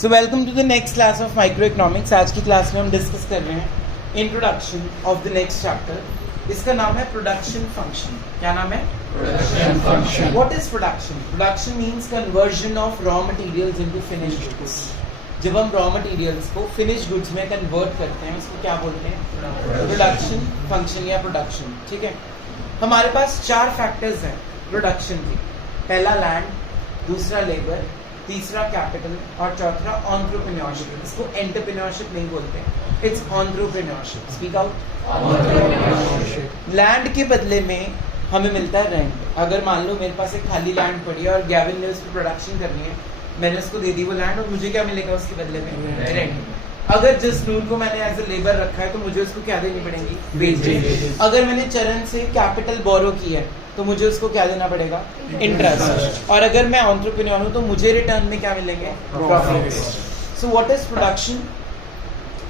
So welcome to the next class of micro economics. आज की class में हम डिस्कस कर रहे हैं introduction of the next chapter. इसका नाम है प्रोडक्शन फंक्शन। क्या नाम है? Production function. What is production? Production means conversion of raw materials into finished goods. जब हम रॉ मटेरियल्स को फिनिश्ड गुड्स में कन्वर्ट करते हैं उसको क्या बोलते हैं? प्रोडक्शन फंक्शन या प्रोडक्शन। ठीक है, हमारे पास चार फैक्टर्स हैं प्रोडक्शन के। पहला लैंड, दूसरा लेबर, तीसरा कैपिटल और चौथा एंटरप्रेन्योरशिप। इसको एंटरप्रेन्योरशिप नहीं बोलते, it's entrepreneurship. Speak out. Land के बदले में हमें मिलता है रेंट। अगर मान लो मेरे पास एक खाली लैंड पड़ी है और गैविन ने उस पर प्रोडक्शन करनी है, मैंने उसको दे दी वो लैंड और मुझे क्या मिलेगा उसके बदले में? रेंट। अगर जसनूर को मैंने एज ए लेबर रखा है तो मुझे उसको क्या देनी पड़ेगी? वेजेस। अगर मैंने चरण से कैपिटल बोरो की है तो मुझे उसको क्या देना पड़ेगा? इंटरेस्ट। और अगर मैं एंटरप्रेन्योर हूं तो मुझे रिटर्न में क्या मिलेंगे? Profit. So what is production?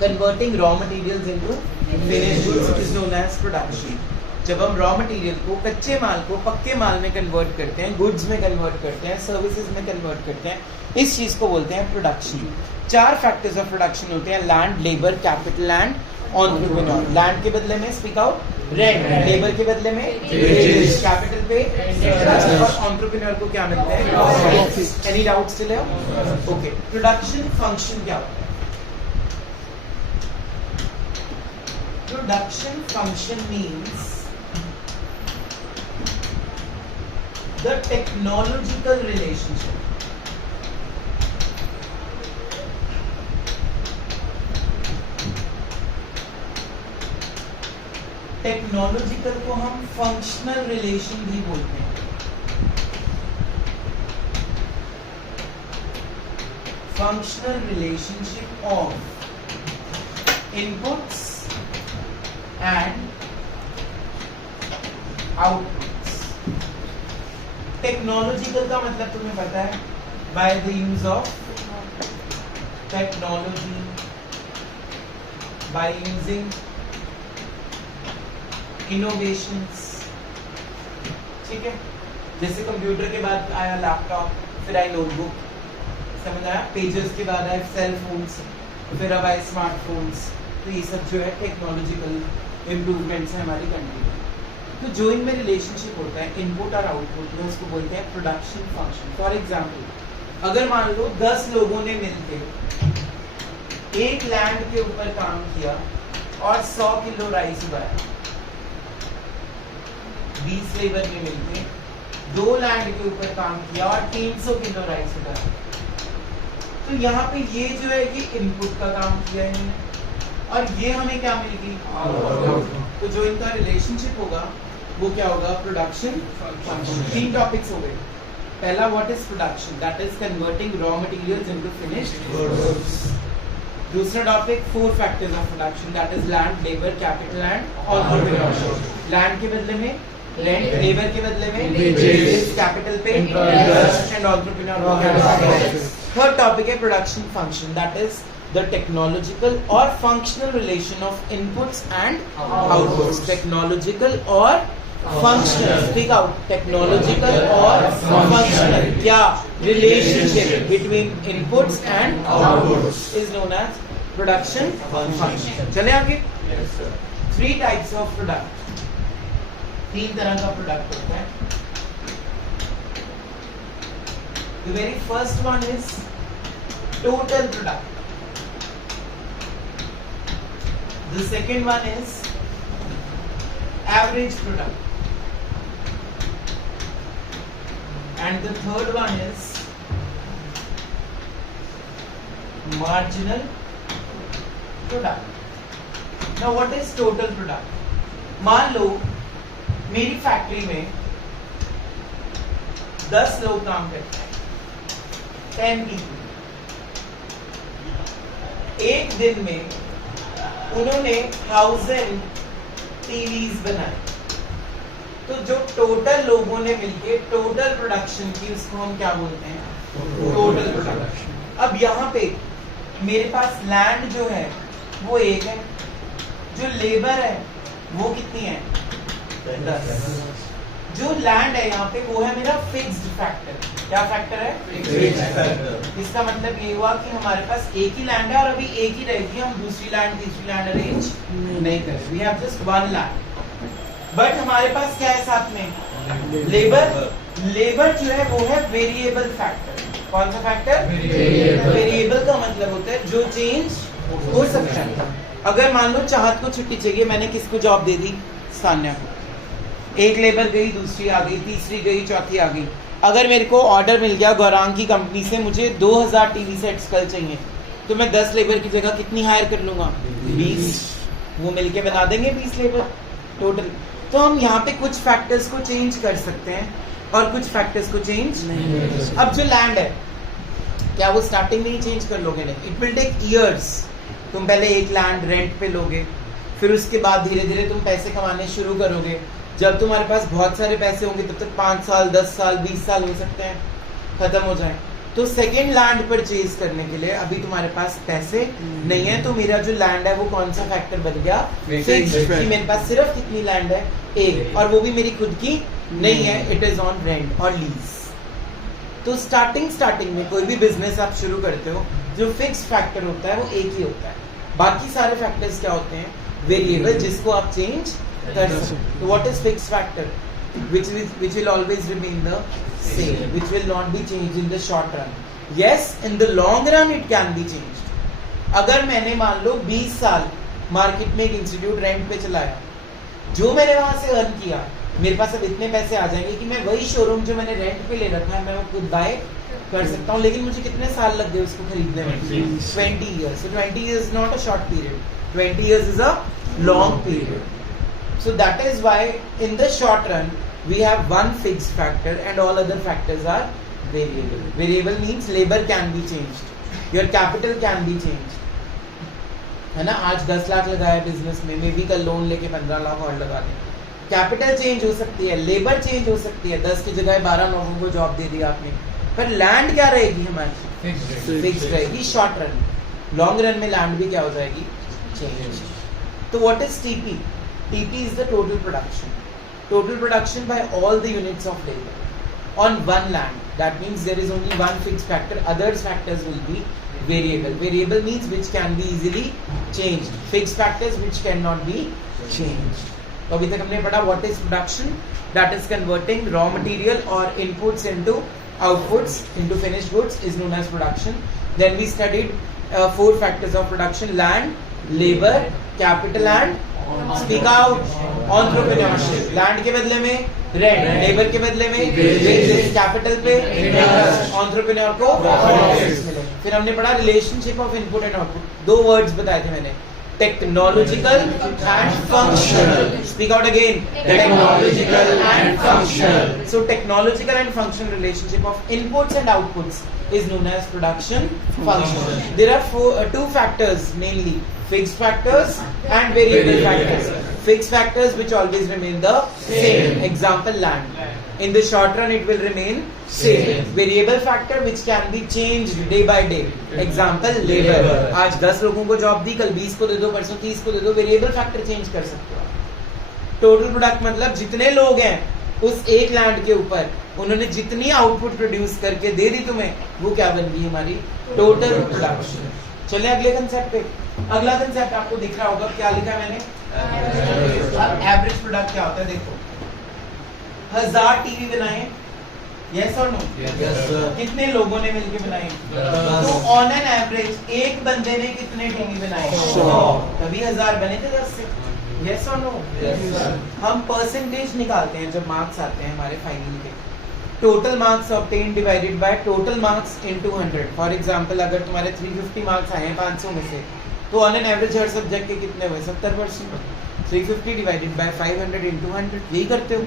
Converting raw materials into finished goods is known as production. जब हम रॉ मटेरियल को, कच्चे माल को पक्के माल में कन्वर्ट करते हैं, गुड्स में कन्वर्ट करते हैं, सर्विसेज में कन्वर्ट करते हैं, इस चीज को बोलते हैं प्रोडक्शन। चार फैक्टर्स ऑफ प्रोडक्शन होते हैं: land, labour, capital and entrepreneur. Land के बदले में स्पीक आउट रेंट, लेबर के बदले में वेजेस, कैपिटल पे और एंटरप्रेन्योर को क्या मिलते हैं? एनी डाउट स्टिल है? ओके, प्रोडक्शन फंक्शन क्या होता है? Production function means the technological relationship technological को हम फंक्शनल रिलेशन भी बोलते हैं। Functional relationship of inputs and outputs. Technological का मतलब तुम्हें पता है, by the use of technology, by using innovations. ठीक है, जैसे कंप्यूटर के बाद आया लैपटॉप, फिर आई नोटबुक, समझ आया? पेजेस के बाद आए सेल फोन्स, फिर अब आए स्मार्टफोन्स। तो ये सब जो है टेक्नोलॉजिकल इम्प्रूवमेंट्स हैं हमारी कंट्री में। तो जो इनमें रिलेशनशिप होता है इनपुट और आउटपुट में, उसको बोलते हैं प्रोडक्शन फंक्शन। फॉर एग्जांपल, अगर मान लो 10 लोगों ने मिलकर एक लैंड के ऊपर काम किया और 100 किलो राइस उगाया, 20 लेबर ने मिलकर 2 लैंड के ऊपर काम किया और 300 किलो राइस उगाया, तो यहाँ पे ये जो है ये इनपुट का काम किया है और ये हमें क्या मिल गई? तो जो इनका रिलेशनशिप होगा वो क्या होगा? Production function. 3 टॉपिक्स हो गए। पहला, what is production? That is converting raw materials into finished goods. दूसरा topic, 4 factors of production, that is land, labour, capital and entrepreneurship. Land के बदले में रेंट, लेबर के बदले में वेजेस, कैपिटल पे interest and entrepreneur. Third topic है production function, that is the technological or functional relation of inputs and outputs. Technological or functional, speak out. Technological or functional, क्या relationship between inputs and outputs is known as production function. चले आगे। 3 types of product, 3 तरह का product होता है। The very first one is total product. The second one is average product, and the third one is marginal product. Now what is total product? मान लो मेरी factory में 10 लोग काम करते हैं, 10 people। एक दिन में उन्होंने 1000 टीवीज बनाए, तो जो टोटल लोगों ने मिलके टोटल प्रोडक्शन की उसको हम क्या बोलते हैं? Total production. अब यहाँ पे मेरे पास लैंड जो है वो 1 है, जो लेबर है वो कितनी है? 10। जो लैंड है यहाँ पे वो है मेरा फिक्स्ड फैक्टर। क्या फैक्टर है? Fixed factor. इसका मतलब ये हुआ कि हमारे पास एक ही लैंड है और अभी एक ही रहेगी, हम दूसरी लैंड तीसरी लैंड अरेंज नहीं करें। We have just one land. But हमारे पास क्या है साथ में? लेबर। लेबर जो है वो है वेरिएबल फैक्टर। कौन सा फैक्टर? वेरिएबल का मतलब होता है जो चेंज हो सकता है। अगर मान लो चाहत को छुट्टी चाहिए, मैंने किसको जॉब दे दी? सान्या को। एक लेबर गई, दूसरी आ गई, तीसरी गई, चौथी आ गई। अगर मेरे को ऑर्डर मिल गया गौरांग की कंपनी से, मुझे 2000 टीवी सेट्स कल चाहिए, तो मैं 10 लेबर की जगह कितनी हायर कर लूंगा? 20। वो मिलके बना देंगे 20 लेबर टोटल। तो हम यहाँ पे कुछ फैक्टर्स को चेंज कर सकते हैं और कुछ फैक्टर्स को चेंज नहीं। अब जो लैंड है, क्या वो स्टार्टिंग में ही चेंज कर लोगे? नहीं, इट विल टेक इयर्स। तुम पहले एक लैंड रेंट पे लोगे, फिर उसके बाद धीरे धीरे तुम पैसे कमाने शुरू करोगे। जब तुम्हारे पास बहुत सारे पैसे होंगे तब तक 5 साल 10 साल 20 साल हो सकते हैं खत्म हो जाए। तो सेकेंड लैंड परचेज करने के लिए अभी तुम्हारे पास पैसे नहीं है, तो मेरा जो लैंड है वो कौन सा फैक्टर बन गया? फिक्स्ड। कि मेरे पास सिर्फ कितनी लैंड है? एक, और वो भी मेरी खुद की नहीं है, इट इज ऑन रेंट और लीज। तो स्टार्टिंग में कोई भी बिजनेस आप शुरू करते हो, जो फिक्स फैक्टर होता है वो एक ही होता है। बाकी सारे फैक्टर्स क्या होते हैं? वेरिएबल, जिसको आप चेंज कर सकते हो। तो what is fix factor? which will always remain the same, which will not be changed in the short run. Yes, in the long run it can be changed. अगर मैंने मान लो 20 साल मार्केट में एक इंस्टीट्यूट रेंट पे चलाया, जो मैंने वहां से अर्न किया, मेरे पास अब इतने पैसे आ जाएंगे कि मैं वही शोरूम जो मैंने रेंट पे ले रखा है मैं वो खुद बाय कर सकता हूँ। लेकिन मुझे कितने साल लग गए उसको खरीदने में? 20 years. So 20 years is not a short period. 20 years is a long period. So that is why in the short run we have one fixed factor and all other factors are variable. Variable means labor can be changed, your capital can be changed, है ना? आज 10 लाख लगाया business में, may be कल loan लेके 15 लाख और लगा दें। कैपिटल चेंज हो सकती है, लेबर चेंज हो सकती है, 10 की जगह 12 लोगों को जॉब दे दी आपने, पर लैंड क्या रहेगी हमारी? फिक्स्ड रहेगी शॉर्ट रन। लॉन्ग रन में लैंड भी क्या हो जाएगी? चेंज। तो what is TP? TP is the total production. Total production by all the units of labor on one land. That means there is only one fixed factor. Other factors will be variable. Variable means which can be easily changed. Fixed factors which cannot be changed. तो अभी तक हमने पढ़ा what is production. That is converting raw material or inputs into outputs into finished goods is known as production. Then we studied 4 factors of production: land, labor, capital and speak out entrepreneurship. Land के बदले में rent, labour के बदले में wages, capital पे entrepreneur को profits मिले। फिर हमने पढ़ा relationship of input and output. 2 words बताए थे मैंने, technological and functional. Speak out again, technological and functional. So technological and functional relationship of inputs and outputs is known as production function. There are 2 factors mainly: fixed factors and variable factors. Fixed factors which always remain the same. Example, land. In the short run it will remain same. Variable factor which can be changed day by day. Example, labor. आज 10 लोगों को job दी, कल 20 को दे दो, परसों 30 को दे दो। Variable factor change कर सकते हो। टोटल प्रोडक्ट मतलब जितने लोग हैं उस एक लैंड के ऊपर, उन्होंने जितनी आउटपुट प्रोड्यूस करके दे दी तुम्हें, वो क्या बन गई? हमारी टोटल प्रोडक्शन। चलिए अगले कंसेप्ट पे। अगला कंसेप्ट आपको दिख रहा होगा, क्या लिखा है मैंने? एवरेज प्रोडक्ट क्या होता है? देखो, 1000 टीवी बनाए, यस और नो? कितने लोगों ने मिलके बनाए? तो ऑन एन एवरेज एक बंदे ने कितने टीवी बनाए? 100। तभी 1000 बने थे 10 से। यस और नो? हम परसेंटेज निकालते हैं जब मार्क्स आते हैं हमारे फाइनल के। Total marks obtain divided by total marks into 100। For example अगर तुम्हारे 350 मार्क्स आए हैं 500 में से, तो on an average her subject के कितने हुए? 70%। 350 डिवाइडेड बाय 500 इनटू 100, यही करते हो।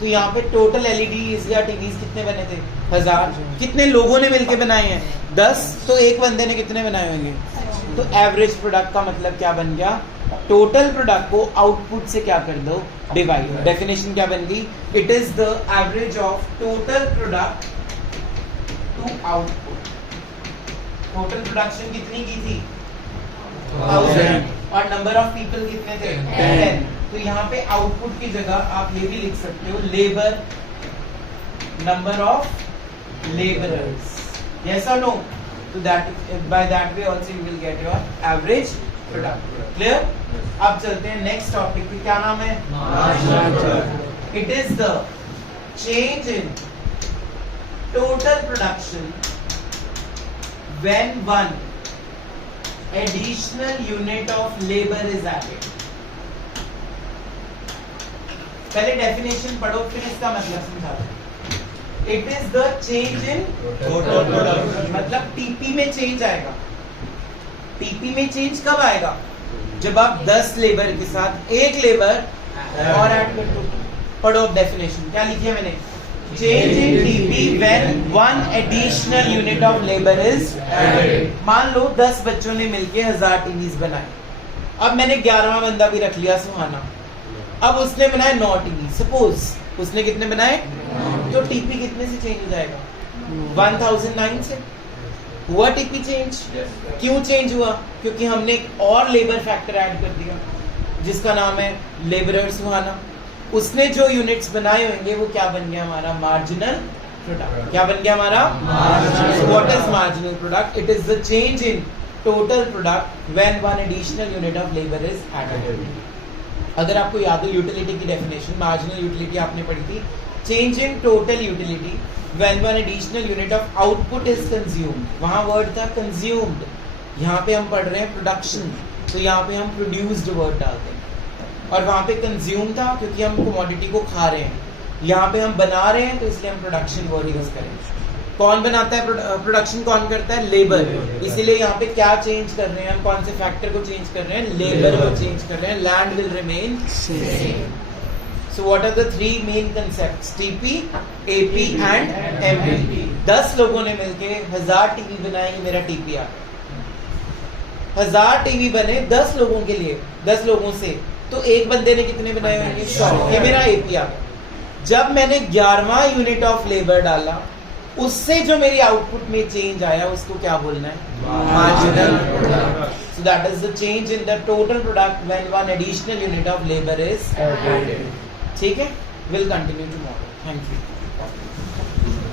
तो यहाँ पे टोटल एलईडीज या टीवीज कितने बने थे? 1000। कितने लोगों ने मिलके बनाए हैं? 10। तो एक बंदे ने कितने बनाए होंगे? तो एवरेज प्रोडक्ट का मतलब क्या बन गया? टोटल प्रोडक्ट को आउटपुट से क्या कर दो? डिवाइड। डेफिनेशन क्या बन गई? It is the average of total product to output. Total production कितनी की थी? 1000। और नंबर ऑफ पीपल कितने थे? 10। तो यहाँ पे आउटपुट की जगह आप ये भी लिख सकते हो labour, number of labourers, yes और नो? तो that by that way also you will get your average product. Clear? अब चलते हैं नेक्स्ट टॉपिक पे, क्या नाम है? Marginal. It is the change in total production when one additional unit of labor is added। पहले definition पढ़ो फिर इसका मतलब समझाओ। It is the change in total production, मतलब टीपी में चेंज आएगा। टीपी में चेंज कब आएगा? जब आप 10 लेबर के साथ एक लेबर और ऐड कर दो। पढ़ो डेफिनेशन, क्या लिखी है मैंने? Change in TP when one additional unit of labor is added। मान लो 10 बच्चों ने मिलके 1000 टीवीज बनाए। अब मैंने 11वां बंदा भी रख लिया, सुहाना। अब उसने बनाए 9 टीवी। सपोज उसने कितने बनाए? तो टीपी कितने से चेंज हो जाएगा? 1009 से। हुआ टीपी चेंज? क्यों चेंज हुआ? क्योंकि हमने एक और लेबर फैक्टर ऐड कर दिया जिसका नाम है लेबरर सुहाना। उसने जो यूनिट्स बनाए होंगे वो क्या बन गया हमारा? Marginal product. क्या बन गया हमारा? What is marginal product? It is the change in total product when one additional unit of labour is added. अगर आपको याद हो यूटिलिटी की डेफिनेशन, मार्जिनल यूटिलिटी आपने पढ़ी थी। Change in total utility when one additional unit of output is consumed. वहां word था कंज्यूम्ड, यहाँ पे हम पढ़ रहे हैं प्रोडक्शन, तो यहाँ पे हम प्रोड्यूस्ड वर्ड डालते हैं। और वहां पे कंज्यूम था क्योंकि हम कमोडिटी को खा रहे हैं, यहाँ पे हम बना रहे हैं तो इसलिए हम प्रोडक्शन वर्ड यूज करें। कौन बनाता है प्रोडक्शन? कौन करता है? लेबर। इसीलिए यहाँ पे क्या चेंज कर रहे हैं हम? कौन से फैक्टर को चेंज कर रहे हैं? लेबर को चेंज कर रहे हैं। Land will remain same. So what are the 3 main concepts? TP, AP and MP. 10 लोगों ने मिलके 1000 टीवी बनाए, मेरा टीपी आ गया। 1000 टीवी बने 10 लोगों के लिए, 10 लोगों से, तो एक बंदे ने कितने बनाए होंगे? 100। ये मेरा एपी आ गया। जब मैंने 11वां यूनिट ऑफ लेबर डाला, उससे जो मेरी आउटपुट में चेंज आया उसको क्या बोलना है? Marginal product. So that is the change in the total product when one additional unit of labour is added. ठीक है, will continue tomorrow. Thank you.